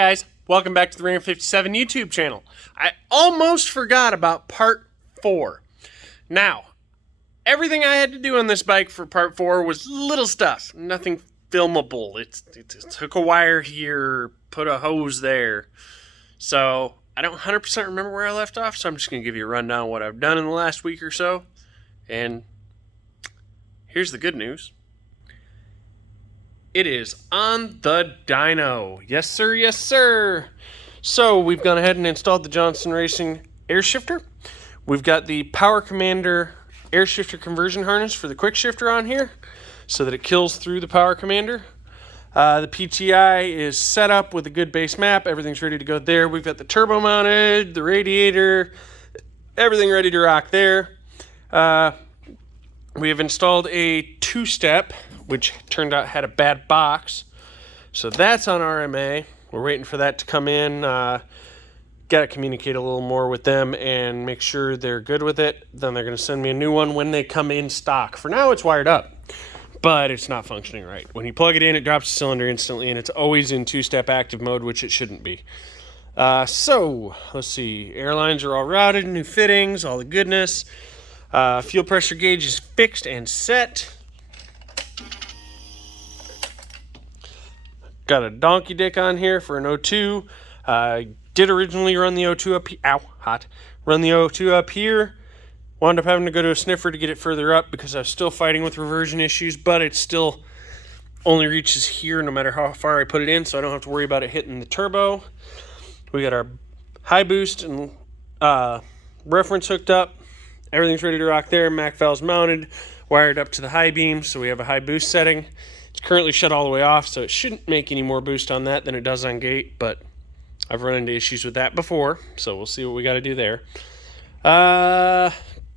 guys, welcome back to the Ram 57 YouTube channel. I almost forgot about part 4. Now, everything I had to do on this bike for part 4 was little stuff, nothing filmable. It took a wire here, put a hose there. So, I don't 100% remember where I left off, so I'm just going to give you a rundown of what I've done in the last week or so. And here's the good news. It is on the dyno. Yes, sir. Yes, sir. So we've gone ahead and installed the Johnson Racing air shifter. We've got the Power Commander air shifter conversion harness for the quick shifter on here so that it kills through the Power Commander. The PTI is set up with a good base map. Everything's ready to go there. We've got the turbo mounted, the radiator, everything ready to rock there. We have installed a two-step, which turned out had a bad box. So that's on RMA. We're waiting for that to come in. Got to communicate a little more with them and make sure they're good with it. Then they're going to send me a new one when they come in stock. For now, it's wired up, but it's not functioning right. When you plug it in, it drops the cylinder instantly, and it's always in two-step active mode, which it shouldn't be. So, let's see. Airlines are all routed, new fittings, all the goodness. Fuel pressure gauge is fixed and set. Got a donkey dick on here for an O2. Did originally run the O2 up here. Ow, hot. Run the O2 up here. Wound up having to go to a sniffer to get it further up because I was still fighting with reversion issues, but it still only reaches here no matter how far I put it in, so I don't have to worry about it hitting the turbo. We got our high boost and reference hooked up. Everything's ready to rock there. Mac valves mounted, wired up to the high beam, so we have a high boost setting. It's currently shut all the way off, so it shouldn't make any more boost on that than it does on gate, but I've run into issues with that before, so we'll see what we got to do there.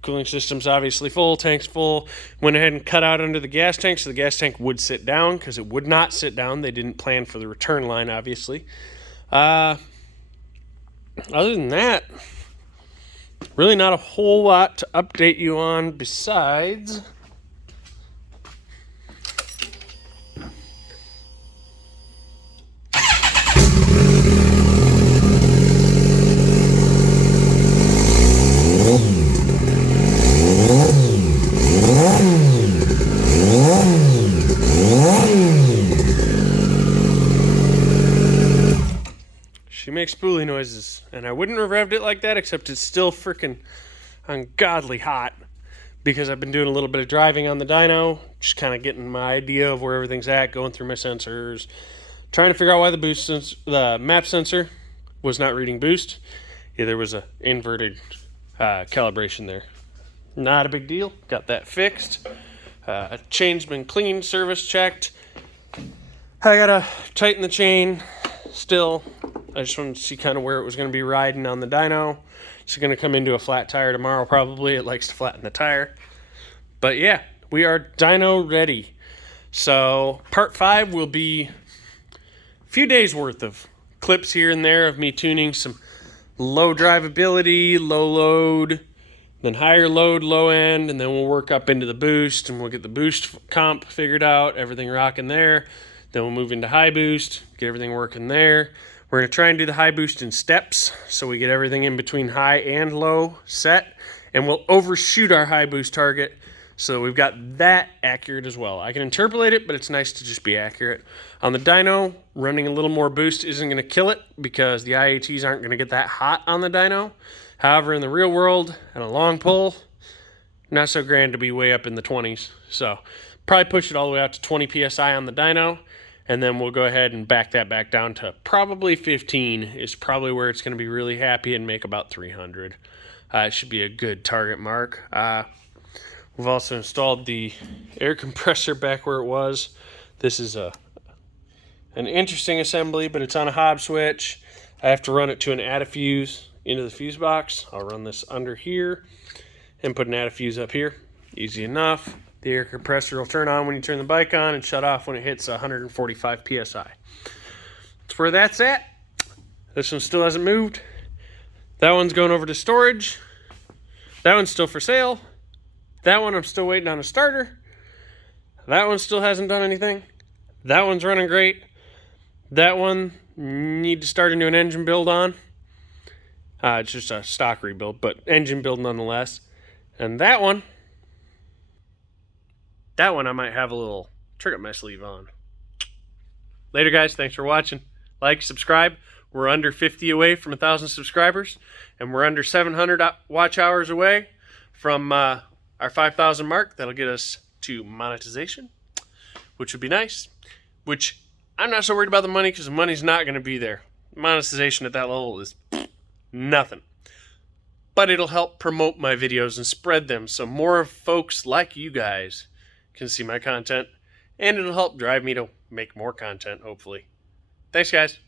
Cooling system's obviously full, tank's full. Went ahead and cut out under the gas tank, so the gas tank would sit down, because it would not sit down. They didn't plan for the return line, obviously. Other than that, really not a whole lot to update you on besides she makes spoolie noises, and I wouldn't have revved it like that, except it's still freaking ungodly hot because I've been doing a little bit of driving on the dyno, just kind of getting my idea of where everything's at, going through my sensors, trying to figure out why the map sensor was not reading boost. Yeah, there was a inverted calibration there. Not a big deal. Got that fixed. Chain's been cleaned, service checked. I gotta tighten the chain still. I just wanted to see kind of where it was going to be riding on the dyno. It's going to come into a flat tire tomorrow probably. It likes to flatten the tire. But yeah, we are dyno ready. So part 5 will be a few days worth of clips here and there of me tuning some low drivability, low load, then higher load, low end, and then we'll work up into the boost, and we'll get the boost comp figured out, everything rocking there. Then we'll move into high boost, get everything working there. We're going to try and do the high boost in steps so we get everything in between high and low set, and we'll overshoot our high boost target so we've got that accurate as well. I can interpolate it, but it's nice to just be accurate. On the dyno, running a little more boost isn't going to kill it because the IATs aren't going to get that hot on the dyno. However, in the real world, and a long pull, not so grand to be way up in the 20s. So probably push it all the way out to 20 PSI on the dyno. And then we'll go ahead and back that back down to probably 15 is probably where it's going to be really happy and make about 300. It should be a good target mark. We've also installed the air compressor back where it was. This is an interesting assembly, but it's on a Hobb switch. I have to run it to an add-a-fuse into the fuse box. I'll run this under here and put an add-a-fuse up here. Easy enough. The air compressor will turn on when you turn the bike on and shut off when it hits 145 PSI. That's where that's at. This one still hasn't moved. That one's going over to storage. That one's still for sale. That one I'm still waiting on a starter. That one still hasn't done anything. That one's running great. That one, need to start a new engine build on. It's just a stock rebuild, but engine build nonetheless. And that one I might have a little trick up my sleeve on. Later, guys. Thanks for watching. Like, subscribe. We're under 50 away from 1,000 subscribers, and we're under 700 watch hours away from our 5,000 mark. That'll get us to monetization, which would be nice. Which I'm not so worried about the money, because the money's not going to be there. Monetization at that level is nothing. But it'll help promote my videos and spread them so more folks like you guys can see my content, and it'll help drive me to make more content, hopefully. Thanks, guys.